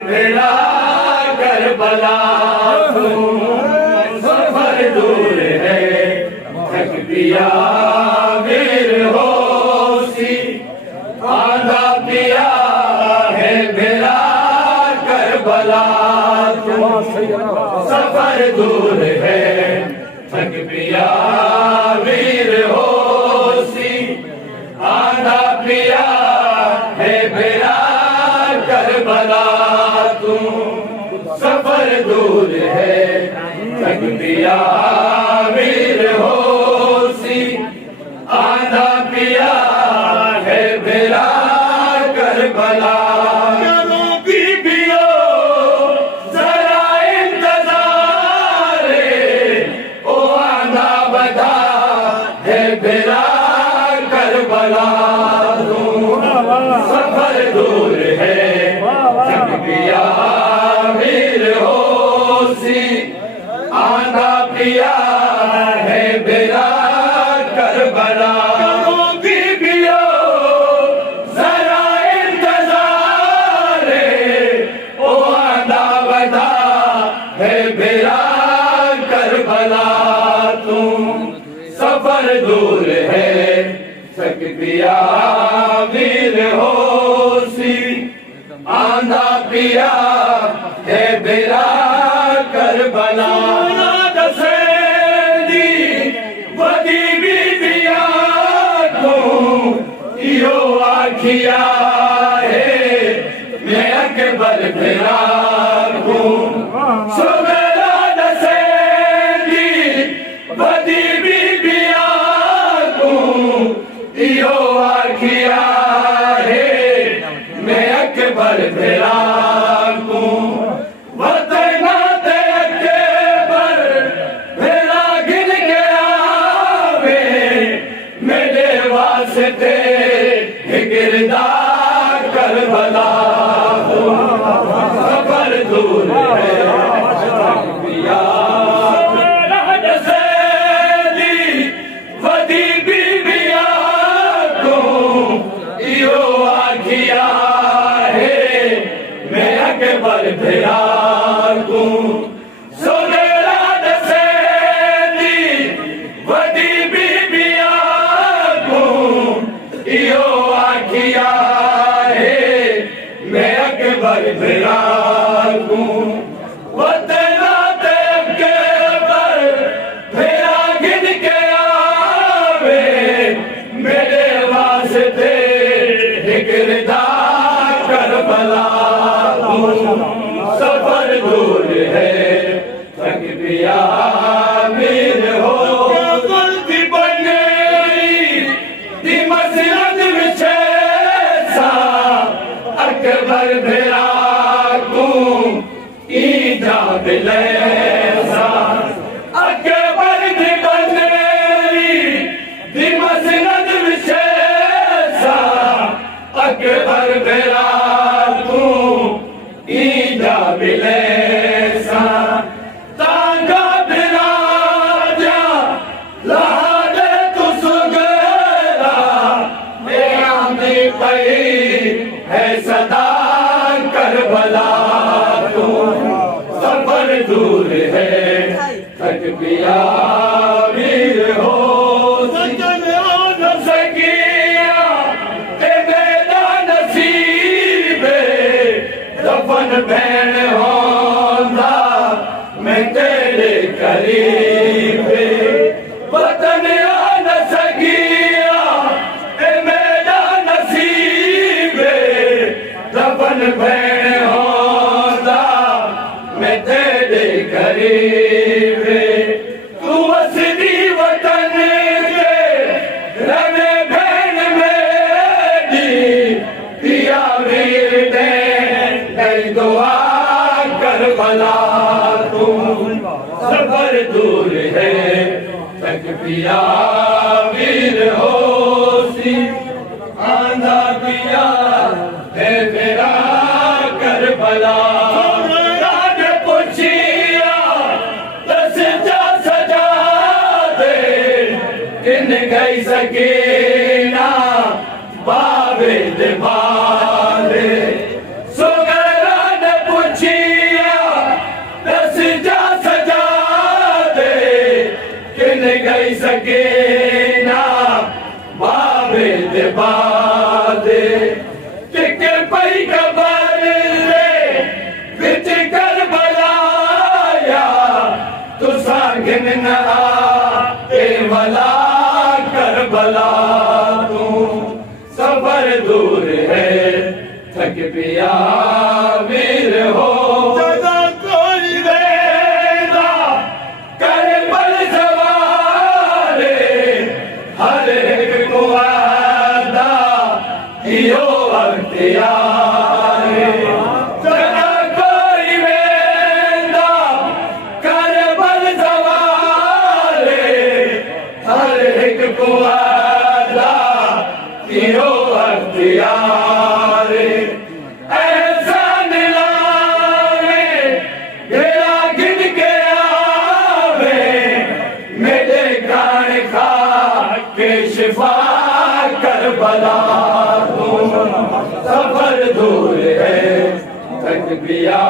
मेरा करबला सफर दूर है थक पिया वीर होसी आंधा पिया है मेरा करबला सफर दूर है थक पिया वीर होसी आंधा पिया है मेरा करबला सफर दूर है थक पिया वीर होसी आंधा पिया है मेरा करबला बीबियो जरा इंतजार ओ आंधा बधा है मेरा करबला सफर दूर है थक पिया वीर होसी आंधा पिया है मेरा करबला बीबियो जरा इंतजार ओ आंधा बधा है मेरा करबला सफर दूर है थक पिया वीर होसी आंधा पिया है मेरा करबला दसेदी बदी बीबिया को यो आखिया है मैं अकबर मेरा हूँ सुबेरा दसेदी बदी बीबिया को यो आखिया है मैं अकबर मेरा हूँ वतना ते अकबर मेरा गिन के आवे मेरे वास्ते गिरदार करबला सफर दूर है पिया वदी बीबिया को यो आखिया अकबर तेरा को सोनेरा दसेदी वदी बीबिया को यो आखिया है मैं अकबर तेरा को वतना ते अकबर तेरा गिन के आवे मेरे वास्ते गिरदार करबला सफर दूर है थक पिया वीर हो गुलती बनेरी दी मसरत विशेषा अकबर भेरा को ईजा बिलेसा अकबर दी बनेरी दी मसरत विशेषा अकबर भेरा ईजा बिलेसा तांगा बिराजा लहादे तु सुगरा आमी पई है सदा करबला सफर दूर है थक पिया वीर हो सजन न सकिया ते मेरा नसीबे दफन बैन होंदा मैं तेरे करीब वतन आ न सकिया ए मेरा नसीब दफन बैन होंदा मैं तेरे करीब तू असली वतन के रवे बैन मेरी पिया वीर दे दुआ करबला सफर दूर है थक पिया वीर होसी आंधा पिया है मेरा करबला राज पुछिया दस जा सजा दे किन गई सकीना बाबे दे बाले सके ना बाबे दे बादे टिके पई खबर ले विच कर बलाया तुसा गिन न आते वला कर बला तू सफर दूर है थक पिया वीर हो जदा कोई वेदा कर बल सवारे हर एक को आदा इहो अख्तियार जदा कोई वेदा कर बल सवारे हर एक को आदा इहो अख्तियार एहसान लावे घेरा गिन के आवे मेरे गान खा के शिफा कर बला तू सफर दूर है थक पिया